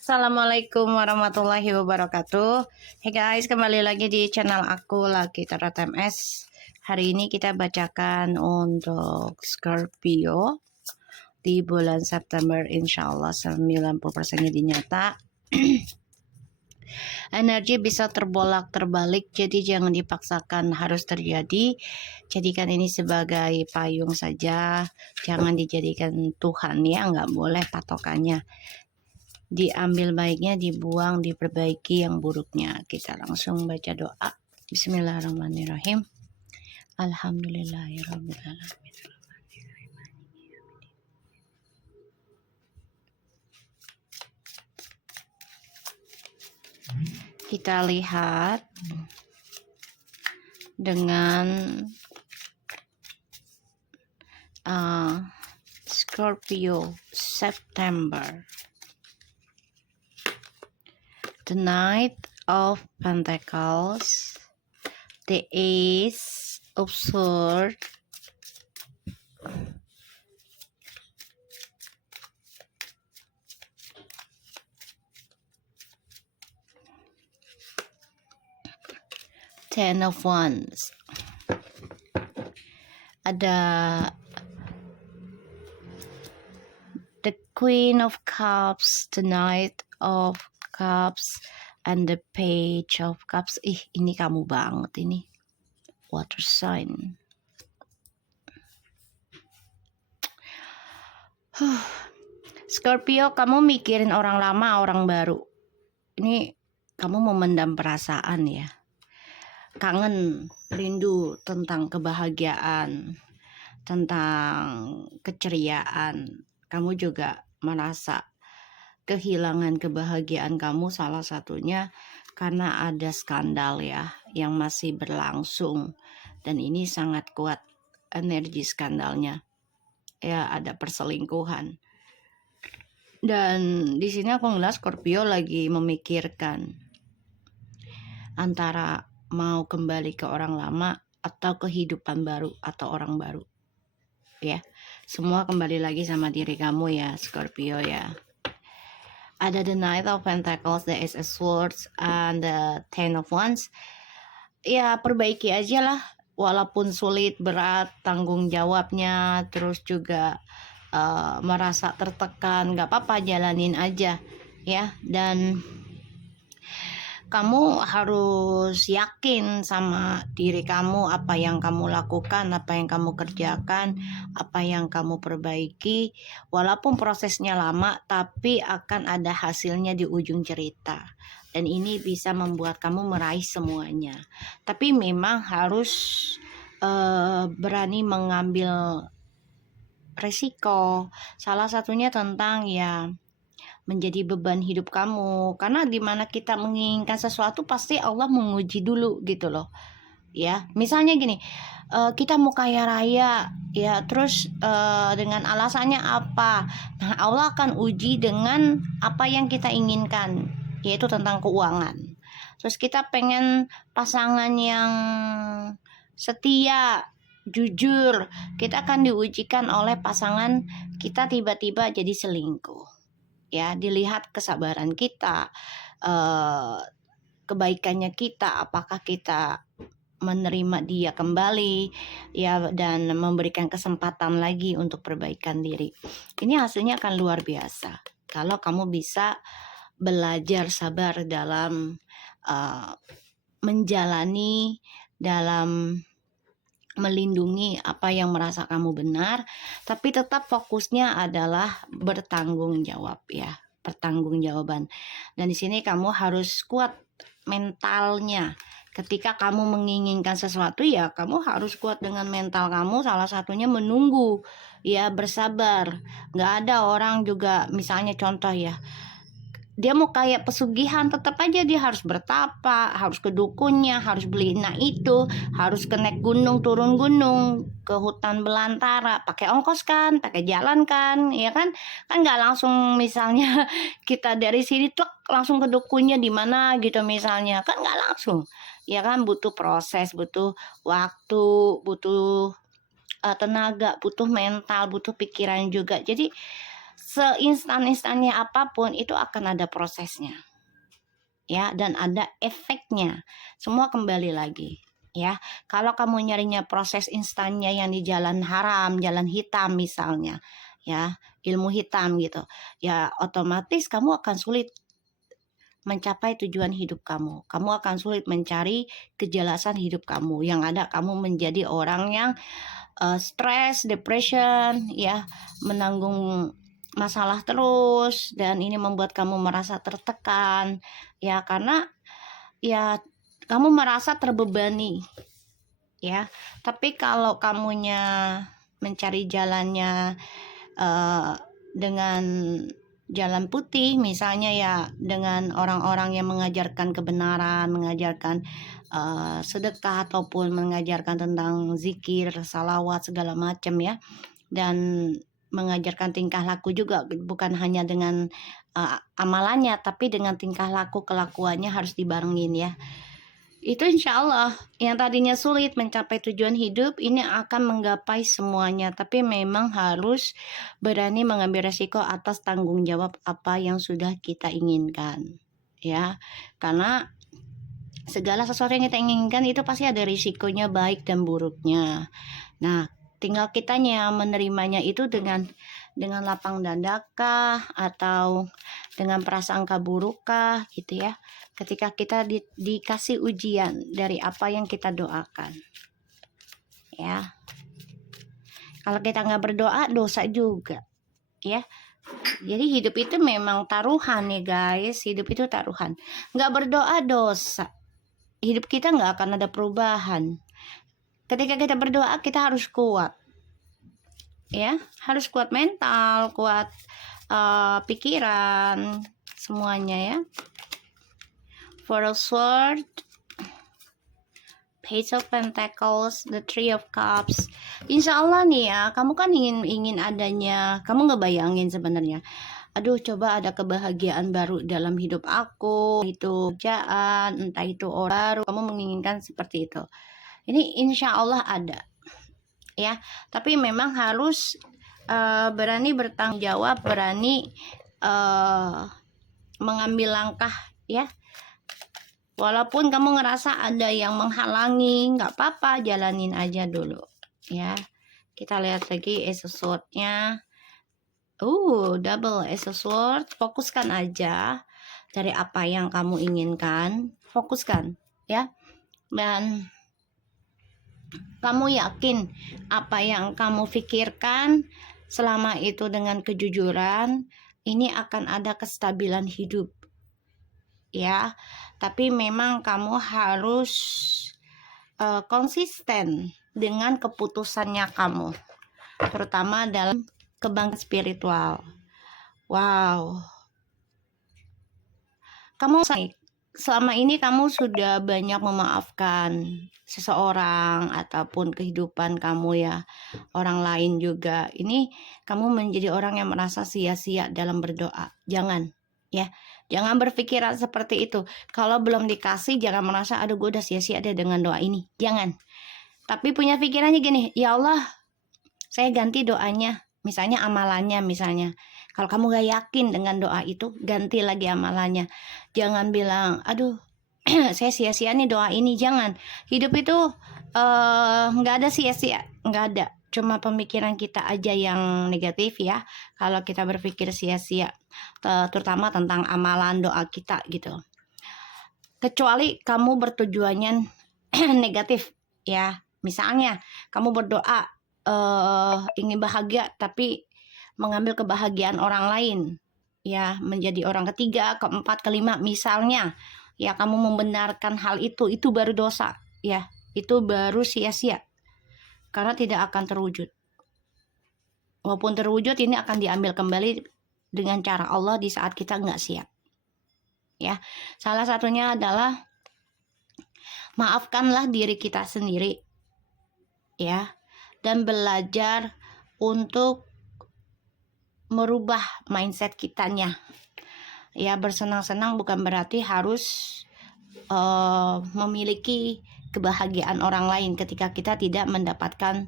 Assalamualaikum warahmatullahi wabarakatuh. Hey guys, kembali lagi di channel aku Lucky Tarot MS. Hari ini kita bacakan untuk Scorpio di bulan September, insya Allah 90% jadi nyata. Energi bisa terbolak terbalik, jadi jangan dipaksakan harus terjadi. Jadikan ini sebagai payung saja, jangan dijadikan Tuhan ya, nggak boleh patokannya. Diambil baiknya, dibuang, diperbaiki yang buruknya. Kita langsung baca doa. Bismillahirrahmanirrahim. Alhamdulillahirrahmanirrahim. Kita lihat dengan Scorpio September. The Knight of Pentacles, the Ace of Swords, Ten of Wands. Ada the Queen of Cups, the Knight of Cups, and the Page of Cups. Ini kamu banget ini. Water sign. Scorpio, kamu mikirin orang lama, orang baru. Ini kamu memendam perasaan ya. Kangen, rindu tentang kebahagiaan, tentang keceriaan. Kamu juga merasa kehilangan kebahagiaan kamu, salah satunya karena ada skandal ya yang masih berlangsung, dan ini sangat kuat energi skandalnya ya, ada perselingkuhan. Dan di sini aku ngeliat Scorpio lagi memikirkan antara mau kembali ke orang lama atau kehidupan baru atau orang baru ya. Semua kembali lagi sama diri kamu ya Scorpio ya. Ada the Knight of Pentacles, the Ace of Swords, and the Ten of Wands. Ya perbaiki aja lah, walaupun sulit, berat, tanggung jawabnya, terus juga merasa tertekan, gak apa-apa, jalanin aja ya. Dan kamu harus yakin sama diri kamu, apa yang kamu lakukan, apa yang kamu kerjakan, apa yang kamu perbaiki. Walaupun prosesnya lama, tapi akan ada hasilnya di ujung cerita. Dan ini bisa membuat kamu meraih semuanya. Tapi memang harus berani mengambil resiko. Salah satunya tentang ya menjadi beban hidup kamu, karena dimana kita menginginkan sesuatu pasti Allah menguji dulu gitu loh ya. Misalnya gini, kita mau kaya raya ya, terus dengan alasannya apa, nah Allah akan uji dengan apa yang kita inginkan, yaitu tentang keuangan. Terus kita pengen pasangan yang setia, jujur, kita akan diujikan oleh pasangan kita tiba-tiba jadi selingkuh ya. Dilihat kesabaran kita, kebaikannya kita, apakah kita menerima dia kembali ya, dan memberikan kesempatan lagi untuk perbaikan diri. Ini hasilnya akan luar biasa kalau kamu bisa belajar sabar dalam menjalani, dalam melindungi apa yang merasa kamu benar, tapi tetap fokusnya adalah bertanggung jawab ya, pertanggungjawaban. Dan di sini kamu harus kuat mentalnya. Ketika kamu menginginkan sesuatu ya, kamu harus kuat dengan mental kamu. Salah satunya menunggu ya, bersabar. Nggak ada orang juga, misalnya contoh ya, dia mau kayak pesugihan, tetap aja dia harus bertapa, harus ke dukunnya, harus beli itu, harus ke naik gunung, turun gunung, ke hutan belantara, pakai ongkos kan, pakai jalan kan, ya kan nggak langsung misalnya kita dari sini tuh langsung ke dukunnya di mana gitu misalnya, kan nggak langsung, ya kan, butuh proses, butuh waktu, butuh tenaga, butuh mental, butuh pikiran juga. Jadi seinstan-instannya apapun itu akan ada prosesnya, ya, dan ada efeknya. Semua kembali lagi, ya. Kalau kamu nyarinya proses instannya yang di jalan haram, jalan hitam misalnya, ya, ilmu hitam gitu, ya otomatis kamu akan sulit mencapai tujuan hidup kamu. Kamu akan sulit mencari kejelasan hidup kamu. Yang ada kamu menjadi orang yang stres, depression, ya, menanggung masalah terus, dan ini membuat kamu merasa tertekan, ya, karena ya kamu merasa terbebani, ya. Tapi kalau kamunya mencari jalannya dengan jalan putih, misalnya ya dengan orang-orang yang mengajarkan kebenaran, mengajarkan sedekah ataupun mengajarkan tentang zikir, salawat segala macam, ya, dan mengajarkan tingkah laku juga, bukan hanya dengan amalannya, tapi dengan tingkah laku kelakuannya harus dibarengin, ya. Itu insya Allah yang tadinya sulit mencapai tujuan hidup ini akan menggapai semuanya, tapi memang harus berani mengambil resiko atas tanggung jawab apa yang sudah kita inginkan, ya, karena segala sesuatu yang kita inginkan itu pasti ada risikonya, baik dan buruknya. Nah, tinggal kitanya menerimanya itu dengan lapang dadakah atau dengan prasangka burukkah, gitu ya. Ketika kita dikasih ujian dari apa yang kita doakan, ya. Kalau kita nggak berdoa, dosa juga, ya. Jadi hidup itu memang taruhan ya guys. Hidup itu taruhan. Nggak berdoa dosa. Hidup kita nggak akan ada perubahan. Ketika kita berdoa, kita harus kuat, ya, harus kuat mental, kuat pikiran, semuanya, ya. Four of Swords, Page of Pentacles, the Three of Cups. Insya Allah nih ya, kamu kan ingin adanya, kamu ngebayangin sebenarnya, aduh coba ada kebahagiaan baru dalam hidup aku, itu kerjaan, entah itu orang baru, kamu menginginkan seperti itu. Ini insya Allah ada, ya, tapi memang harus berani bertanggung jawab, berani mengambil langkah, ya. Walaupun kamu ngerasa ada yang menghalangi, nggak apa-apa, jalanin aja dulu, ya. Kita lihat lagi Ace of Sword-nya. Double Ace of Sword. Fokuskan aja dari apa yang kamu inginkan, fokuskan, ya. Dan kamu yakin apa yang kamu pikirkan selama itu dengan kejujuran, ini akan ada kestabilan hidup, ya. Tapi memang kamu harus konsisten dengan keputusannya kamu, terutama dalam kebangkitan spiritual. Wow, kamu selama ini kamu sudah banyak memaafkan seseorang ataupun kehidupan kamu, ya, orang lain juga. Ini kamu menjadi orang yang merasa sia-sia dalam berdoa. Jangan, ya, jangan berpikiran seperti itu. Kalau belum dikasih, jangan merasa aduh gue udah sia-sia deh dengan doa ini. Jangan. Tapi punya pikirannya gini, ya Allah, saya ganti doanya, misalnya amalannya, misalnya. Kalau kamu gak yakin dengan doa itu, ganti lagi amalannya. Jangan bilang, aduh, saya sia-sia nih doa ini. Jangan. Hidup itu nggak ada sia-sia, nggak ada. Cuma pemikiran kita aja yang negatif, ya. Kalau kita berpikir sia-sia, terutama tentang amalan doa kita, gitu. Kecuali kamu bertujuannya negatif, ya. Misalnya kamu berdoa ingin bahagia, tapi mengambil kebahagiaan orang lain, ya, menjadi orang ketiga, keempat, kelima, misalnya, ya, kamu membenarkan hal itu baru dosa, ya, itu baru sia-sia, karena tidak akan terwujud. Walaupun terwujud, ini akan diambil kembali dengan cara Allah di saat kita nggak siap, ya. Salah satunya adalah maafkanlah diri kita sendiri, ya, dan belajar untuk merubah mindset kitanya, ya. Bersenang-senang bukan berarti harus memiliki kebahagiaan orang lain ketika kita tidak mendapatkan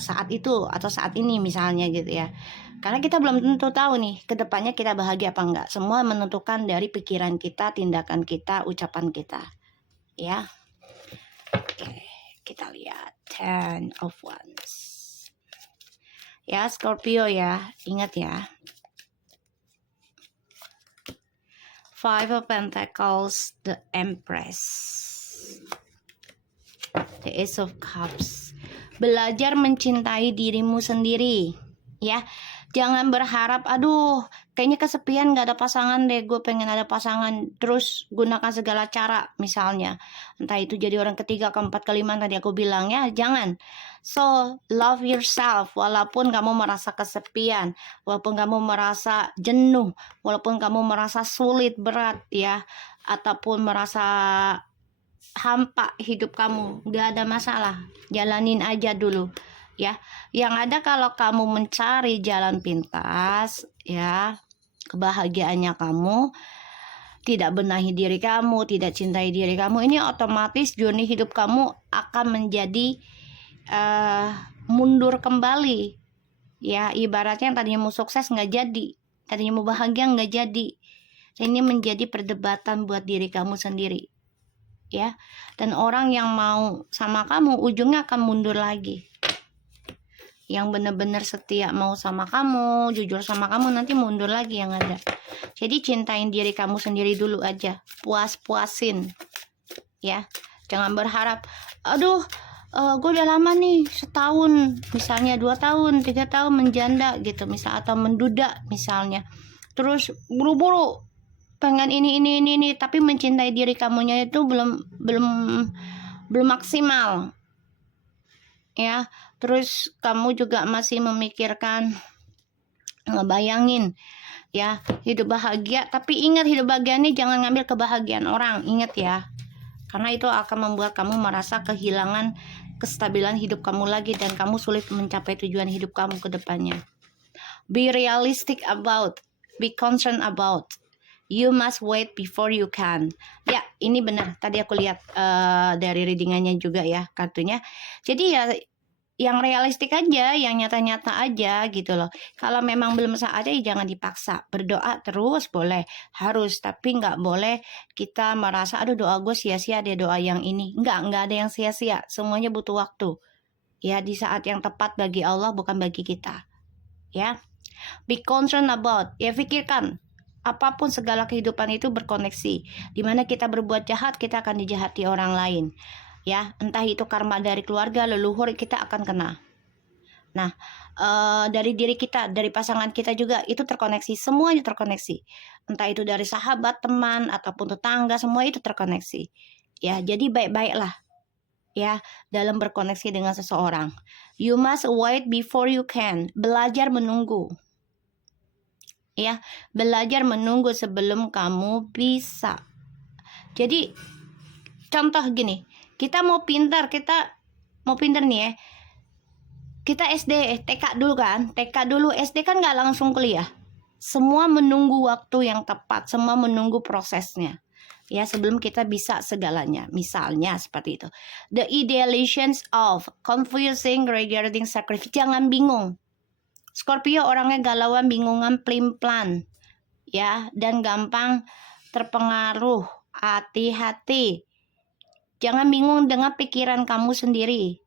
saat itu atau saat ini misalnya gitu ya. Karena kita belum tentu tahu nih kedepannya kita bahagia apa enggak. Semua menentukan dari pikiran kita, tindakan kita, ucapan kita. Ya. Oke, kita lihat Ten of Wands. Ya, Scorpio ya, ingat ya. Five of Pentacles, the Empress, the Ace of Cups. Belajar mencintai dirimu sendiri, ya. Jangan berharap, aduh, kayaknya kesepian gak ada pasangan deh, gue pengen ada pasangan. Terus gunakan segala cara, misalnya. Entah itu jadi orang ketiga, keempat, kelima, tadi aku bilang ya, jangan. So, love yourself, walaupun kamu merasa kesepian, walaupun kamu merasa jenuh, walaupun kamu merasa sulit, berat ya, ataupun merasa hampa hidup kamu, gak ada masalah, jalanin aja dulu. Ya, yang ada kalau kamu mencari jalan pintas, ya, kebahagiaannya kamu tidak benahi diri kamu, tidak cintai diri kamu, ini otomatis journey hidup kamu akan menjadi mundur kembali. Ya, ibaratnya yang tadinya mau sukses nggak jadi, tadinya mau bahagia nggak jadi. Ini menjadi perdebatan buat diri kamu sendiri. Ya, dan orang yang mau sama kamu ujungnya akan mundur lagi. Yang benar-benar setia mau sama kamu, jujur sama kamu, nanti mundur lagi yang ada. Jadi cintain diri kamu sendiri dulu aja, puas-puasin ya. Jangan berharap, aduh gue udah lama nih setahun, misalnya 2 tahun, 3 tahun menjanda gitu misal, atau menduda misalnya, terus buru-buru pengen ini, tapi mencintai diri kamunya itu belum maksimal ya. Terus kamu juga masih memikirkan, ngebayangin ya hidup bahagia, tapi ingat hidup bahagia ini jangan ngambil kebahagiaan orang, ingat ya, karena itu akan membuat kamu merasa kehilangan kestabilan hidup kamu lagi, dan kamu sulit mencapai tujuan hidup kamu ke depannya. Be realistic about, be concerned about, you must wait before you can. Ya, ini benar. Tadi aku lihat dari readingannya juga ya kartunya. Jadi ya yang realistik aja, yang nyata-nyata aja gitu loh. Kalau memang belum saatnya ya jangan dipaksa. Berdoa terus boleh, harus, tapi nggak boleh kita merasa aduh doa gue sia-sia deh doa yang ini. Nggak ada yang sia-sia. Semuanya butuh waktu. Ya, di saat yang tepat bagi Allah, bukan bagi kita. Ya. Be concerned about, ya pikirkan apapun, segala kehidupan itu berkoneksi. Dimana kita berbuat jahat, kita akan dijahati orang lain. Ya, entah itu karma dari keluarga, leluhur, kita akan kena. Nah, dari diri kita, dari pasangan kita juga itu terkoneksi, semuanya terkoneksi. Entah itu dari sahabat, teman, ataupun tetangga, semua itu terkoneksi. Ya, jadi baik-baiklah ya dalam berkoneksi dengan seseorang. You must wait before you can. Belajar menunggu. Ya, belajar menunggu sebelum kamu bisa. Jadi contoh gini, kita mau pintar nih ya. Kita SD, TK dulu kan, TK dulu, SD kan nggak langsung kuliah. Semua menunggu waktu yang tepat, semua menunggu prosesnya. Ya, sebelum kita bisa segalanya. Misalnya seperti itu. The idealizations of confusing regarding sacrifice. Jangan bingung. Scorpio orangnya galauan, bingungan, pelin-pelan. Ya, dan gampang terpengaruh. Hati-hati. Jangan bingung dengan pikiran kamu sendiri.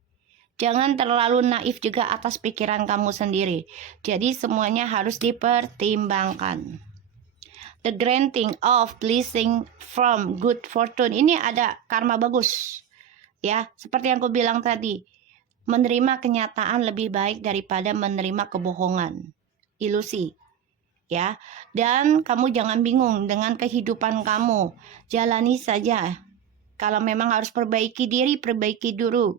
Jangan terlalu naif juga atas pikiran kamu sendiri. Jadi semuanya harus dipertimbangkan. The granting of blessing from good fortune. Ini ada karma bagus. Ya, seperti yang aku bilang tadi. Menerima kenyataan lebih baik daripada menerima kebohongan. Ilusi. Ya, dan kamu jangan bingung dengan kehidupan kamu. Jalani saja. Kalau memang harus perbaiki diri, perbaiki dulu.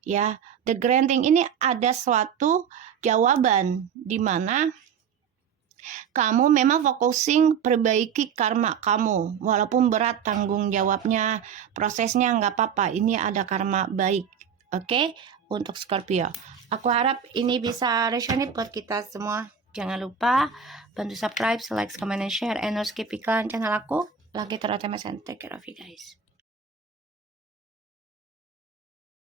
Ya, the granting ini ada suatu jawaban di mana kamu memang focusing perbaiki karma kamu, walaupun berat tanggung jawabnya, prosesnya nggak apa-apa. Ini ada karma baik, oke? Untuk Scorpio. Aku harap ini bisa resonate buat kita semua. Jangan lupa bantu subscribe, like, comment, and share, and no skip iklan channel aku. Lagi terus and take care of you guys.